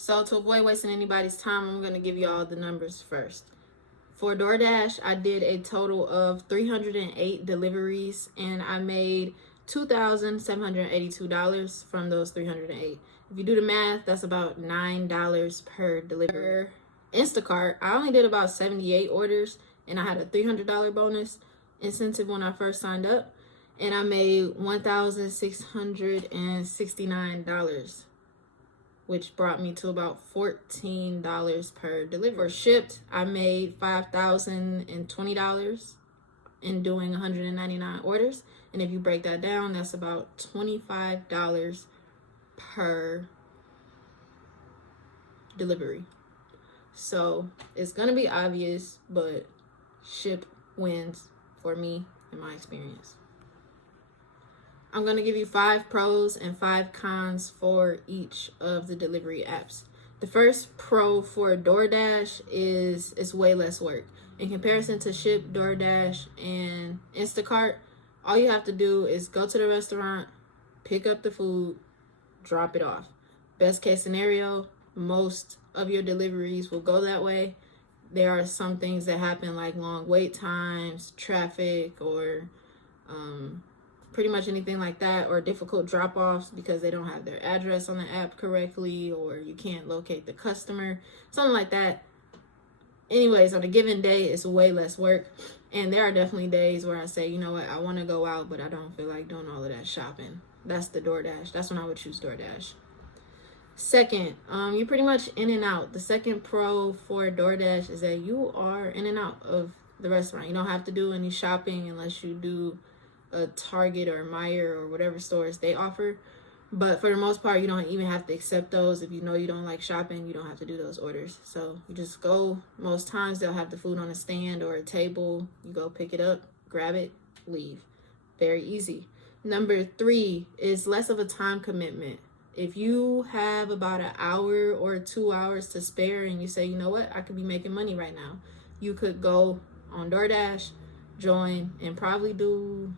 So to avoid wasting anybody's time, I'm going to give you all the numbers first. For DoorDash, I did a total of 308 deliveries, and I made $2,782 from those 308. If you do the math, that's about $9 per delivery. Instacart, I only did about 78 orders, and I had a $300 bonus incentive when I first signed up, and I made $1,669, which brought me to about $14 per delivery. For shipped, I made $5,020 in doing 199 orders. And if you break that down, that's about $25 per delivery. So it's gonna be obvious, but ship wins for me in my experience. I'm going to give you 5 pros and 5 cons for each of the delivery apps. The first pro for DoorDash is it's way less work. In comparison to Shipt, DoorDash, and Instacart, all you have to do is go to the restaurant, pick up the food, drop it off. Best case scenario, most of your deliveries will go that way. There are some things that happen like long wait times, traffic, or pretty much anything like that, or difficult drop-offs because they don't have their address on the app correctly, or you can't locate the customer, something like that. Anyways, on a given day, it's way less work. And there are definitely days where I say, you know what, I want to go out, but I don't feel like doing all of that shopping. That's the DoorDash. That's when I would choose DoorDash. Second, you're pretty much in and out. The second pro for DoorDash is that you are in and out of the restaurant. You don't have to do any shopping unless you do a Target or Meijer or whatever stores they offer. But for the most part, you don't even have to accept those. If you know you don't like shopping, you don't have to do those orders. So you just go. Most times they'll have the food on a stand or a table. You go pick it up, grab it, leave. Very easy. Number 3 is less of a time commitment. If you have about an hour or 2 hours to spare and you say, you know what, I could be making money right now, you could go on DoorDash, join, and probably do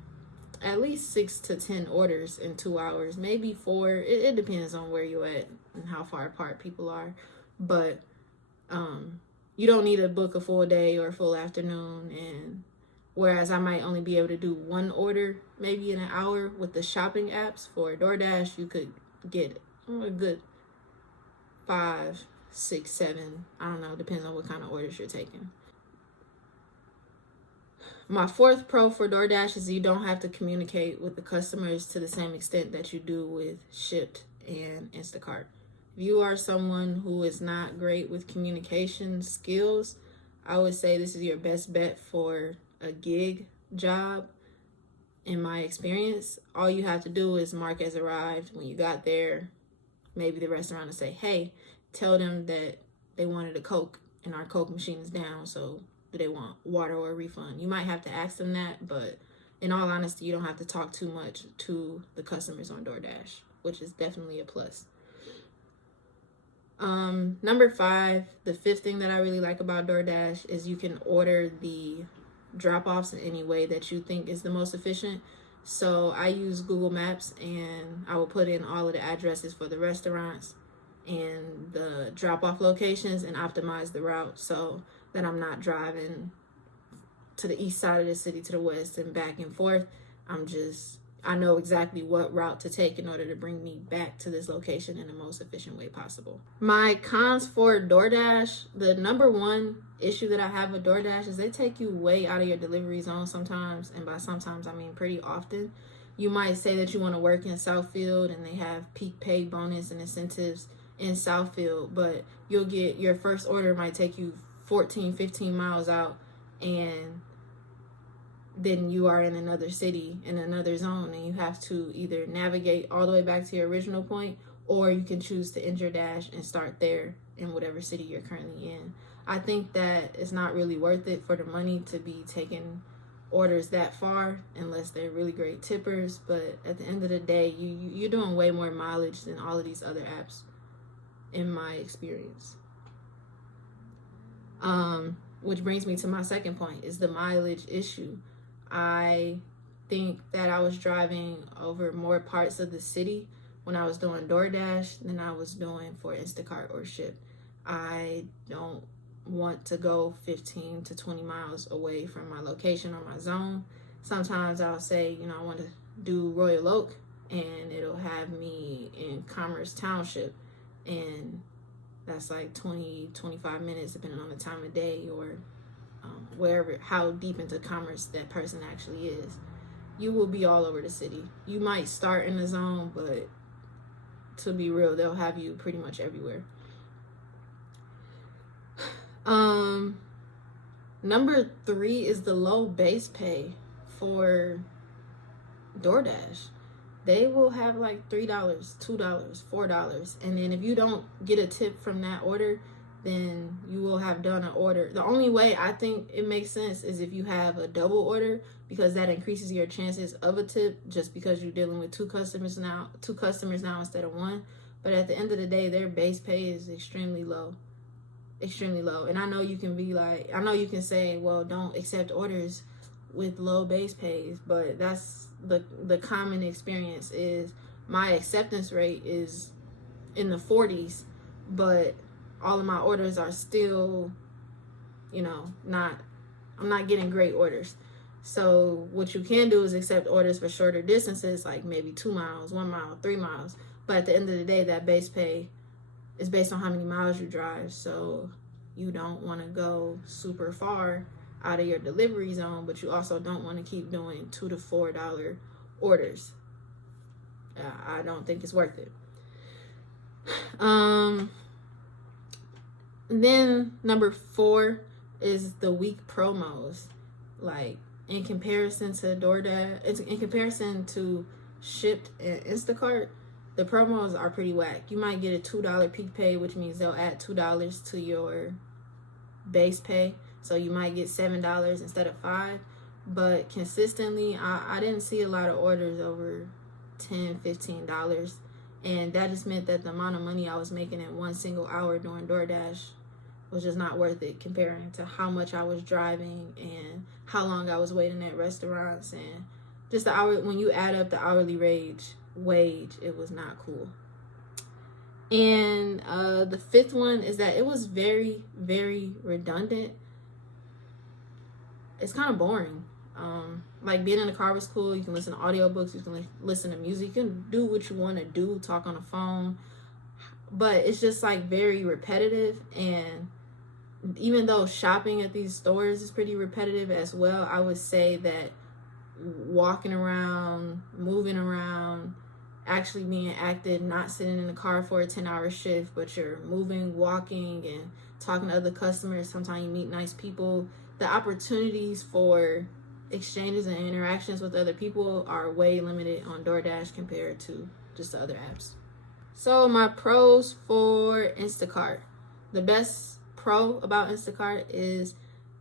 at least 6 to 10 orders in 2 hours, maybe 4. It depends on where you're at and how far apart people are. But you don't need to book a full day or a full afternoon. And whereas I might only be able to do 1 order maybe in an hour, with the shopping apps for DoorDash, you could get a good 5, 6, 7. I don't know, depends on what kind of orders you're taking. My 4th pro for DoorDash is you don't have to communicate with the customers to the same extent that you do with Shipt and Instacart. If you are someone who is not great with communication skills, I would say this is your best bet for a gig job. In my experience, all you have to do is mark as arrived. When you got there, maybe the restaurant will say, hey, tell them that they wanted a Coke and our Coke machine is down, so do they want water or a refund? You might have to ask them that, but in all honesty, you don't have to talk too much to the customers on DoorDash, which is definitely a plus. Number 5, the 5th thing that I really like about DoorDash is you can order the drop-offs in any way that you think is the most efficient. So I use Google Maps, and I will put in all of the addresses for the restaurants and the drop-off locations and optimize the route so that I'm not driving to the east side of the city to the west and back and forth. I know exactly what route to take in order to bring me back to this location in the most efficient way possible. My cons for DoorDash, the number 1 issue that I have with DoorDash is they take you way out of your delivery zone sometimes, and by sometimes I mean pretty often. You might say that you want to work in Southfield and they have peak pay bonus and incentives in Southfield, but you'll get your first order might take you 14, 15 miles out, and then you are in another city, in another zone, and you have to either navigate all the way back to your original point, or you can choose to end your dash and start there in whatever city you're currently in. I think that it's not really worth it for the money to be taking orders that far unless they're really great tippers, but at the end of the day, you're doing way more mileage than all of these other apps in my experience. Which brings me to my second point, is the mileage issue. I think that I was driving over more parts of the city when I was doing DoorDash than I was doing for Instacart or Shipt. I don't want to go 15 to 20 miles away from my location or my zone. Sometimes I'll say, I want to do Royal Oak, and it'll have me in Commerce Township, and that's like 20-25 minutes depending on the time of day or wherever, how deep into commerce that person actually is. You will be all over the city. You might start in the zone, but to be real, they'll have you pretty much everywhere. Number 3 is the low base pay for DoorDash. They will have like $3, $2, $4. And then if you don't get a tip from that order, then you will have done an order. The only way I think it makes sense is if you have a double order, because that increases your chances of a tip, just because you're dealing with two customers now instead of one. But at the end of the day, their base pay is extremely low. And I know you can say, well, don't accept orders with low base pays, but that's the common experience. Is my acceptance rate is in the 40s, but all of my orders are still, I'm not getting great orders. So what you can do is accept orders for shorter distances, like maybe 2 miles, 1 mile, 3 miles. But at the end of the day, that base pay is based on how many miles you drive. So you don't want to go super far out of your delivery zone, but you also don't want to keep doing $2 to $4 orders. I don't think it's worth it. Then number 4 is the weak promos. Like in comparison to DoorDash, in comparison to Shipt and Instacart, the promos are pretty whack. You might get a $2 peak pay, which means they'll add $2 to your base pay. So you might get $7 instead of $5. But consistently, I didn't see a lot of orders over $10, $15. And that just meant that the amount of money I was making in one single hour doing DoorDash was just not worth it, comparing to how much I was driving and how long I was waiting at restaurants, and just the hour. When you add up the hourly wage, it was not cool. And the 5th one is that it was very, very redundant. It's kind of boring. Like being in the car was cool. You can listen to audiobooks, you can listen to music, you can do what you want to do, talk on the phone, but it's just like very repetitive. And even though shopping at these stores is pretty repetitive as well, I would say that walking around, moving around, actually being active, not sitting in the car for a 10-hour shift, but you're moving, walking, and talking to other customers. Sometimes you meet nice people. The opportunities for exchanges and interactions with other people are way limited on DoorDash compared to just the other apps. So my pros for Instacart. The best pro about Instacart is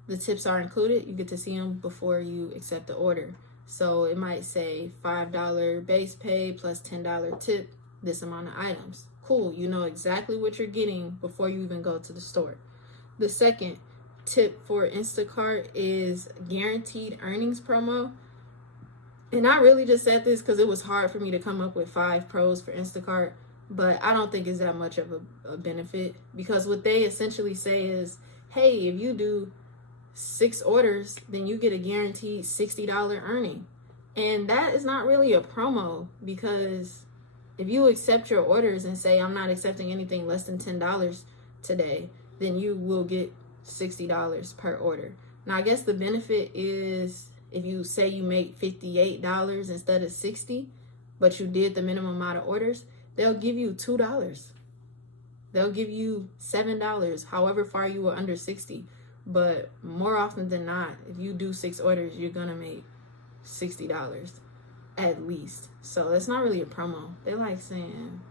the tips are included. You get to see them before you accept the order. So it might say $5 base pay plus $10 tip, this amount of items. Cool, you know exactly what you're getting before you even go to the store. The second tip for Instacart is guaranteed earnings promo. And I really just said this because it was hard for me to come up with 5 pros for Instacart, but I don't think it's that much of a benefit, because what they essentially say is, hey, if you do 6 orders, then you get a guaranteed $60 earning. And that is not really a promo, because if you accept your orders and say, I'm not accepting anything less than $10 today, then you will get $60 per order. Now, I guess the benefit is if you say you make $58 instead of $60, but you did the minimum amount of orders, they'll give you $2. They'll give you $7, however far you were under 60. But more often than not, if you do 6 orders, you're gonna make $60 at least. So it's not really a promo. They're like saying,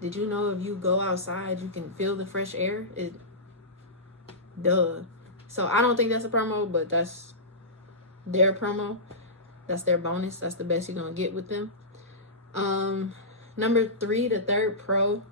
did you know if you go outside, you can feel the fresh air? Duh. So I don't think that's a promo, but that's their promo. That's their bonus. That's the best you're gonna get with them. Number 3, the third pro,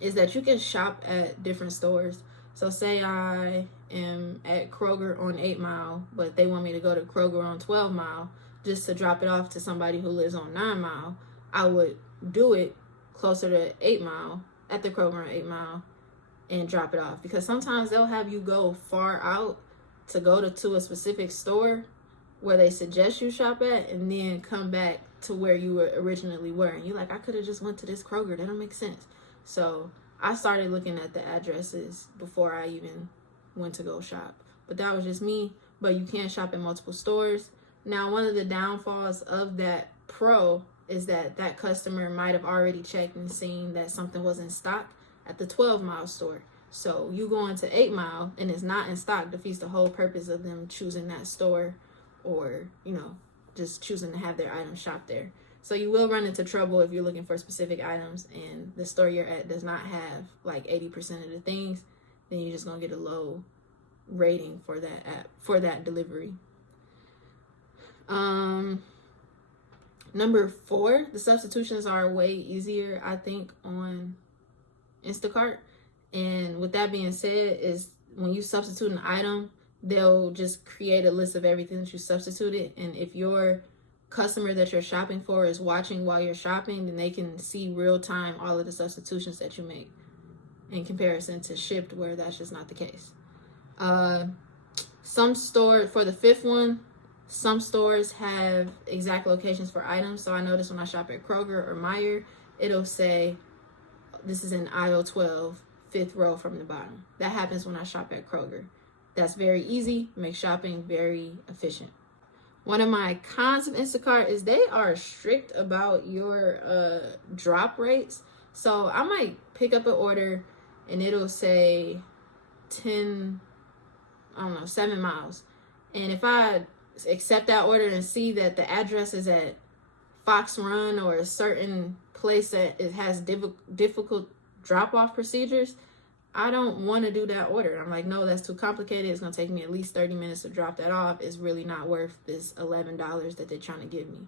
is that you can shop at different stores. So say I am at Kroger on 8 Mile, but they want me to go to Kroger on 12 Mile just to drop it off to somebody who lives on 9 Mile. I would do it closer to 8 Mile, at the Kroger on 8 Mile, and drop it off. Because sometimes they'll have you go far out to go to a specific store where they suggest you shop at, and then come back to where you were originally were. And you're like, I could have just went to this Kroger. That don't make sense. So I started looking at the addresses before I even went to go shop. But that was just me. But you can shop in multiple stores. Now, one of the downfalls of that pro is that that customer might have already checked and seen that something was in stock at the 12 Mile store. So you go into 8 Mile and it's not in stock defeats the whole purpose of them choosing that store, or, you know, just choosing to have their items shopped there. So you will run into trouble if you're looking for specific items and the store you're at does not have like 80% of the things. Then you're just going to get a low rating for that app, for that delivery. Number 4, the substitutions are way easier, I think, on Instacart. And with that being said, is when you substitute an item, they'll just create a list of everything that you substituted. And if your customer that you're shopping for is watching while you're shopping, then they can see real time all of the substitutions that you make, in comparison to Shipt, where that's just not the case. Some store, for the 5th one, some stores have exact locations for items. So I notice when I shop at Kroger or Meijer, it'll say this is in aisle 12, 5th row from the bottom. That happens when I shop at Kroger. That's very easy, makes shopping very efficient. One of my cons of Instacart is they are strict about your drop rates. So I might pick up an order and it'll say 7 miles. And if I accept that order and see that the address is at Fox Run or a certain place that it has difficult drop-off procedures, I don't want to do that order. I'm like, no, that's too complicated. It's going to take me at least 30 minutes to drop that off. It's really not worth this $11 that they're trying to give me.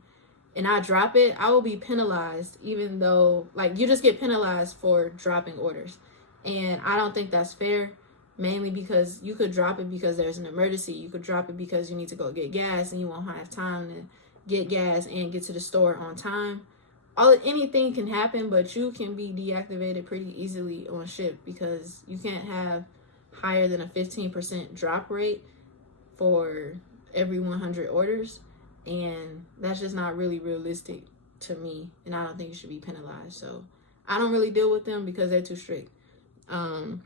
And I drop it, I will be penalized, even though, like, you just get penalized for dropping orders. And I don't think that's fair, mainly because you could drop it because there's an emergency. You could drop it because you need to go get gas and you won't have time to get gas and get to the store on time. Anything can happen, but you can be deactivated pretty easily on Shipt because you can't have higher than a 15% drop rate for every 100 orders. And that's just not really realistic to me. And I don't think you should be penalized. So I don't really deal with them because they're too strict. That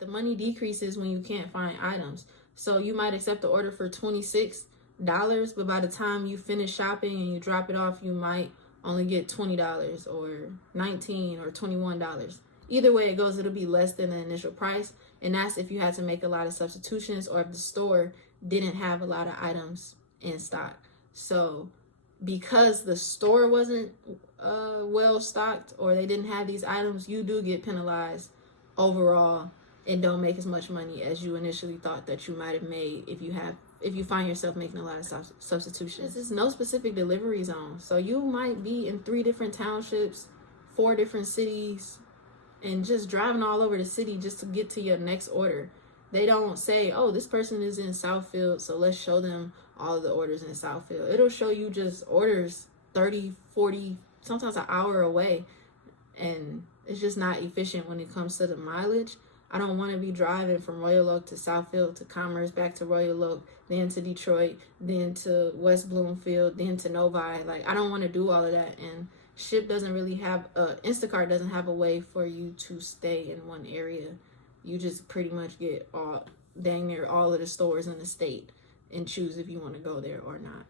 the money decreases when you can't find items. So you might accept the order for $26, but by the time you finish shopping and you drop it off, you might only get $20 or $19 or $21. Either way it goes, it'll be less than the initial price. And that's if you had to make a lot of substitutions or if the store didn't have a lot of items in stock. So because the store wasn't well stocked or they didn't have these items, you do get penalized overall and don't make as much money as you initially thought that you might have made if you find yourself making a lot of substitutions. There's no specific delivery zone. So you might be in 3 different townships, 4 different cities, and just driving all over the city just to get to your next order. They don't say, oh, this person is in Southfield, so let's show them all of the orders in Southfield. It'll show you just orders 30, 40, sometimes an hour away. And it's just not efficient when it comes to the mileage. I don't want to be driving from Royal Oak to Southfield to Commerce, back to Royal Oak, then to Detroit, then to West Bloomfield, then to Novi. Like, I don't want to do all of that. And Shipt doesn't really have, Instacart doesn't have a way for you to stay in one area. You just pretty much get dang near all of the stores in the state and choose if you want to go there or not.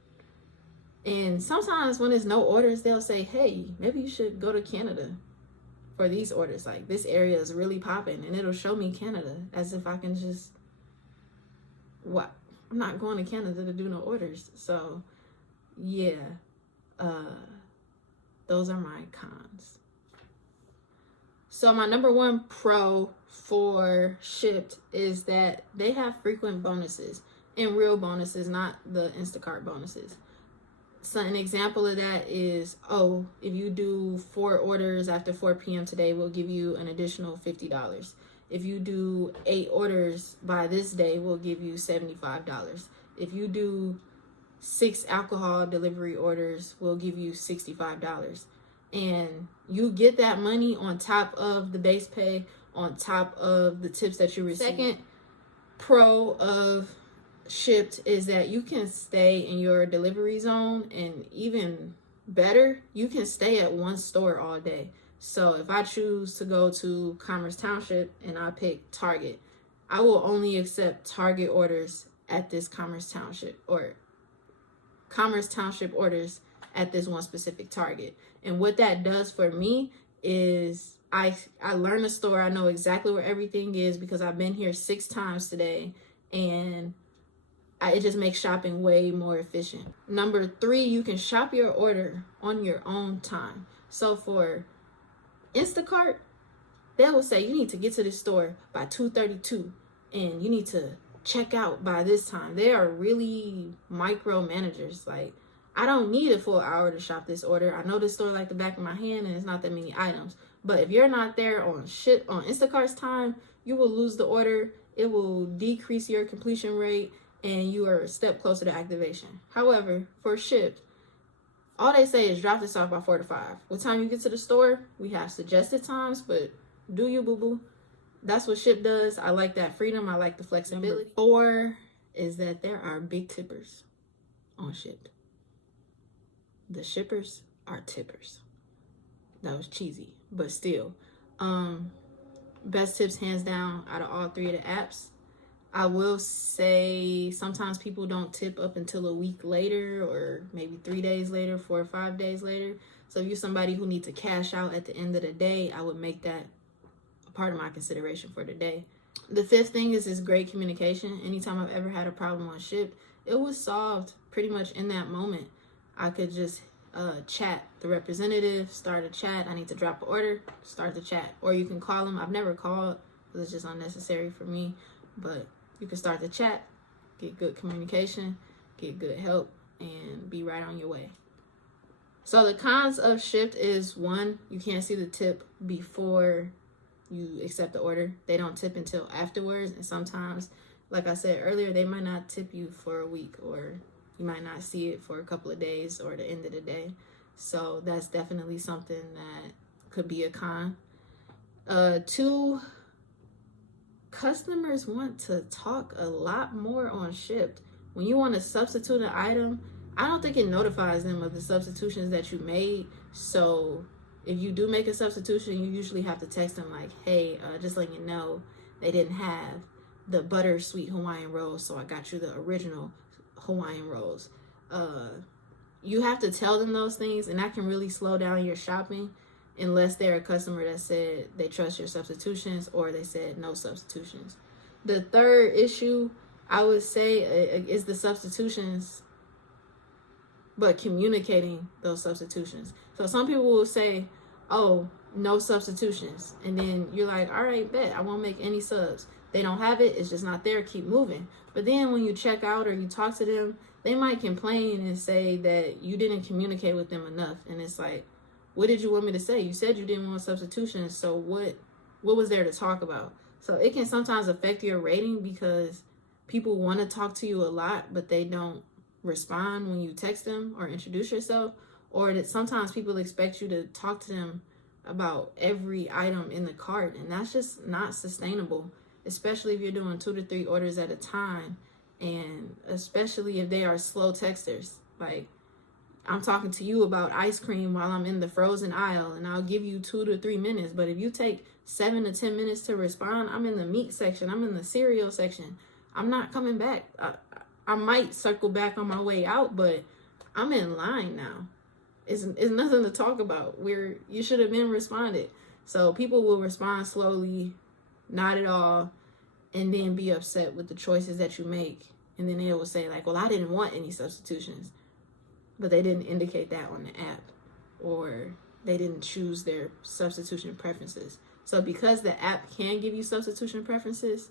And sometimes when there's no orders, they'll say, hey, maybe you should go to Canada for these orders. Like, this area is really popping, and it'll show me Canada as if I can just, what? I'm not going to Canada to do no orders. So yeah, those are my cons. So my number 1 pro for Shipt is that they have frequent bonuses, and real bonuses, not the Instacart bonuses. So an example of that is, oh, if you do 4 orders after 4 p.m. today, we'll give you an additional $50. If you do 8 orders by this day, we'll give you $75. If you do 6 alcohol delivery orders, we'll give you $65. and you get that money on top of the base pay, on top of the tips that you receive. Second pro of Shipt is that you can stay in your delivery zone, and even better, you can stay at one store all day. So if I choose to go to Commerce Township and I pick Target, I will only accept Target orders at this Commerce Township, or Commerce Township orders at this one specific Target. And what that does for me is I learn the store. I know exactly where everything is because I've been here 6 times today, and it just makes shopping way more efficient. Number 3, you can shop your order on your own time. So for Instacart, they will say you need to get to the store by 2:32 and you need to check out by this time. They are really micromanagers. Like, I don't need a full hour to shop this order. I know this store like the back of my hand, and it's not that many items. But if you're not there on Instacart's time, you will lose the order. It will decrease your completion rate, and you are a step closer to activation. However, for Shipt, all they say is drop this off by 4 to 5. What time you get to the store, we have suggested times, but do you, boo-boo? That's what Shipt does. I like that freedom. I like the flexibility. Number 4 is that there are big tippers on Shipt. The shippers are tippers. That was cheesy, but still. Best tips hands down out of all 3 of the apps. I will say sometimes people don't tip up until a week later, or maybe 3 days later, 4 or 5 days later. So if you're somebody who needs to cash out at the end of the day, I would make that a part of my consideration for the day. The 5th thing is great communication. Anytime I've ever had a problem on Shipt, it was solved pretty much in that moment. I could just chat the representative, start a chat. I need to drop an order, start the chat. Or you can call them. I've never called because it's just unnecessary for me. But you can start the chat, get good communication, get good help, and be right on your way. So the cons of Shipt is, 1, you can't see the tip before you accept the order. They don't tip until afterwards. And sometimes, like I said earlier, they might not tip you for a week, or you might not see it for a couple of days or the end of the day. So that's definitely something that could be a con. 2, customers want to talk a lot more on Shipt. When you want to substitute an item, I don't think it notifies them of the substitutions that you made. So if you do make a substitution, you usually have to text them like, hey, just letting you know, they didn't have the butter sweet Hawaiian rolls, so I got you the original Hawaiian rolls. You have to tell them those things, and that can really slow down your shopping, unless they're a customer that said they trust your substitutions, or they said no substitutions. The 3rd issue, I would say, is the substitutions, but communicating those substitutions. So some people will say, oh, no substitutions. And then you're like, all right, bet, I won't make any subs. They don't have it, it's just not there, keep moving. But then when you check out or you talk to them, they might complain and say that you didn't communicate with them enough. And it's like, what did you want me to say? You said you didn't want substitutions, so what was there to talk about? So it can sometimes affect your rating because people want to talk to you a lot, but they don't respond when you text them or introduce yourself. Or that sometimes people expect you to talk to them about every item in the cart, and that's just not sustainable, especially if you're doing 2 to 3 orders at a time, and especially if they are slow texters. Like, I'm talking to you about ice cream while I'm in the frozen aisle, and I'll give you 2 to 3 minutes. But if you take 7 to 10 minutes to respond, I'm in the meat section, I'm in the cereal section. I'm not coming back. I might circle back on my way out, but I'm in line now. It's nothing to talk about. You should have been responded. So people will respond slowly, not at all, and then be upset with the choices that you make. And then they will say like, well, I didn't want any substitutions. But they didn't indicate that on the app, or they didn't choose their substitution preferences. So because the app can give you substitution preferences,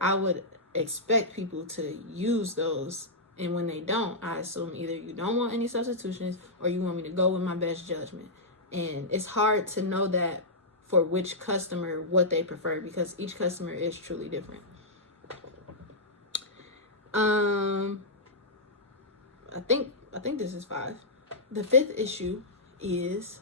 I would expect people to use those. And when they don't, I assume either you don't want any substitutions or you want me to go with my best judgment. And it's hard to know that for which customer, what they prefer, because each customer is truly different. I think this is 5. The 5th issue is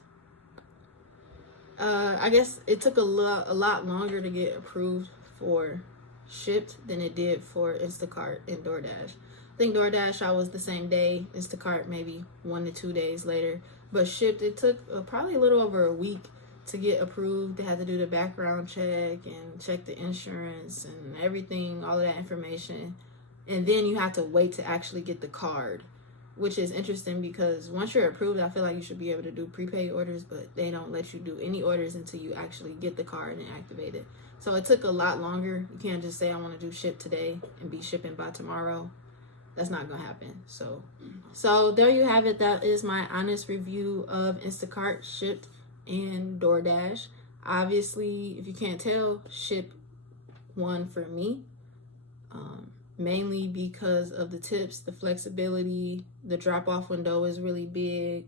I guess it took a lot longer to get approved for Shipt than it did for Instacart and DoorDash. I think DoorDash I was the same day, Instacart maybe 1 to 2 days later, but Shipt it took probably a little over a week to get approved. They had to do the background check and check the insurance and everything, all of that information, and then you have to wait to actually get the card, which is interesting because once you're approved, I feel like you should be able to do prepaid orders, but they don't let you do any orders until you actually get the card and activate it. So it took a lot longer. You can't just say I want to do ship today and be shipping by tomorrow. That's not gonna happen. So there you have it. That is my honest review of Instacart, Shipt, and DoorDash. Obviously, if you can't tell, Shipt won for me. Mainly because of the tips, the flexibility, the drop-off window is really big.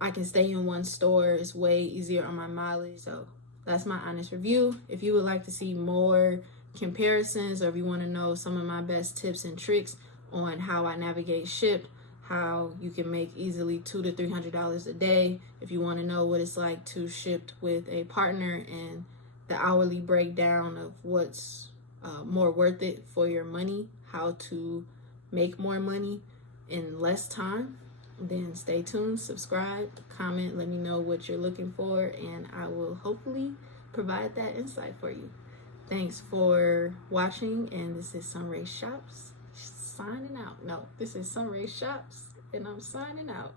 I can stay in one store. It's way easier on my mileage. So that's my honest review. If you would like to see more comparisons, or if you want to know some of my best tips and tricks on how I navigate Shipt, how you can make easily $200 to $300 a day, if you want to know what it's like to ship with a partner and the hourly breakdown of what's more worth it for your money, how to make more money in less time, then stay tuned, subscribe, comment, let me know what you're looking for, and I will hopefully provide that insight for you. Thanks for watching, and this is Sunray Shops signing out. No, this is Sunray Shops, and I'm signing out.